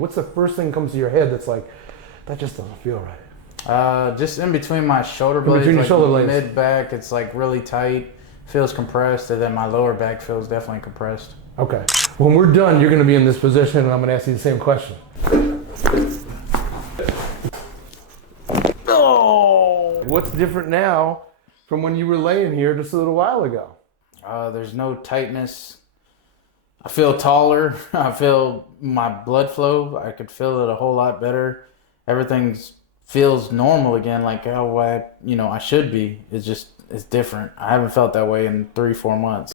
What's the first thing that comes to your head that's like, that just doesn't feel right? Just in between my shoulder blades, between your shoulder blades. Mid back, it's like really tight, feels compressed, and then my lower back feels definitely compressed. Okay. When we're done, you're going to be in this position, and I'm going to ask you the same question. Oh! What's different now from when you were laying here just a little while ago? There's no tightness. I feel taller. I feel my blood flow. I could feel it a whole lot better. Everything feels normal again, like how I should be. It's different. I haven't felt that way in 3-4 months.